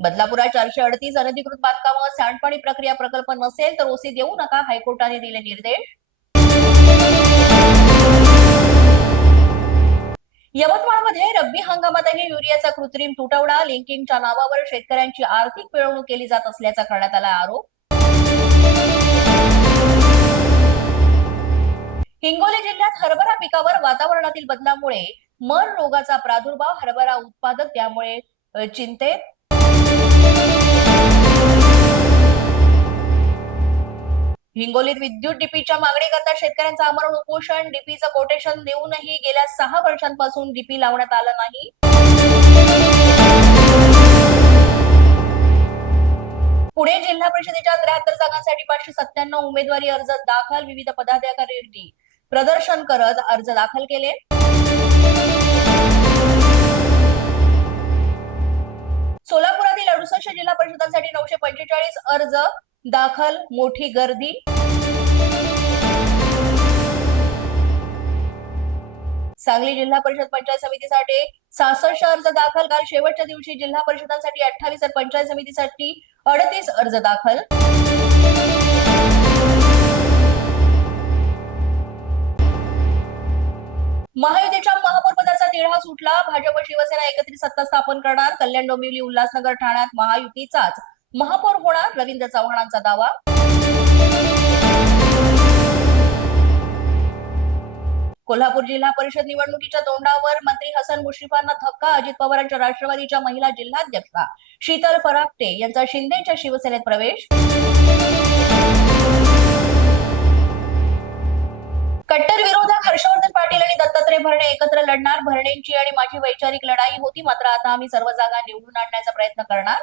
बदलापुरात चारशे अडतीस अनधिकृत बांधकामं सांडपाणी प्रक्रिया प्रकल्प नसेल तर ओसी देऊ नका हायकोर्टाने दिले निर्देश. यवतमाळमध्ये रब्बी हंगामातही युरियाचा कृत्रिम तुटवडा लिंकिंगच्या नावावर शेतकऱ्यांची आर्थिक पिळवणूक केली जात असल्याचा करण्यात आला आरोप. हिंगोली जिल्ह्यात हरभरा पिकावर वातावरणातील बदलामुळे मर रोगाचा प्रादुर्भाव हरभरा उत्पादक त्यामुळे चिंतेत. हिंगोलीत विद्युत डीपीच्या मागणी करता शेतकऱ्यांचं आमरण उपोषण. डीपीचं कोटेशन देऊनही गेल्या सहा वर्षांपासून डीपी लावण्यात आलं नाही. पुणे जिल्हा परिषदेच्या त्र्याहत्तर जागांसाठी पाचशे सत्त्याण्णव उमेदवारी अर्ज दाखल. विविध पदाधिकाऱ्यांनी प्रदर्शन करत अर्ज दाखल केले. सोलापुरातील अडुसष्ट जिल्हा परिषदांसाठी नऊशे पंचेचाळीस अर्ज दाखल मोठी गर्दी. सांगली जिल्हा परिषद पंचायत समितीसाठी सहासष्ट अर्ज दाखल. काल शेवटच्या दिवशी जिल्हा परिषदांसाठी अठ्ठावीस तर पंचायत समितीसाठी अडतीस अर्ज दाखल. महायुतीच्या महापौरपदाचा तिढा सुटला. भाजप शिवसेना एकत्रित सत्ता स्थापन करणार. कल्याण डोंबिवली उल्हासनगर ठाण्यात महायुतीचाच. महापौर होणार रवींद्र चव्हाणांचा दावा. कोल्हापूर जिल्हा परिषद निवडणुकीच्या तोंडावर मंत्री हसन मुश्रीफांना धक्का अजित पवारांच्या राष्ट्रवादीच्या महिला जिल्हाध्यक्षा शीतल फराकटे यांचा शिंदेच्या शिवसेनेत प्रवेश. कट्टर विरोधक हर्षवर्धन पाटील आणि दत्तात्रय भरणे एकत्र लढणार. भरणेंची आणि माझी वैचारिक लढाई होती मात्र आता आम्ही सर्व जागा निवडून आणण्याचा प्रयत्न करणार.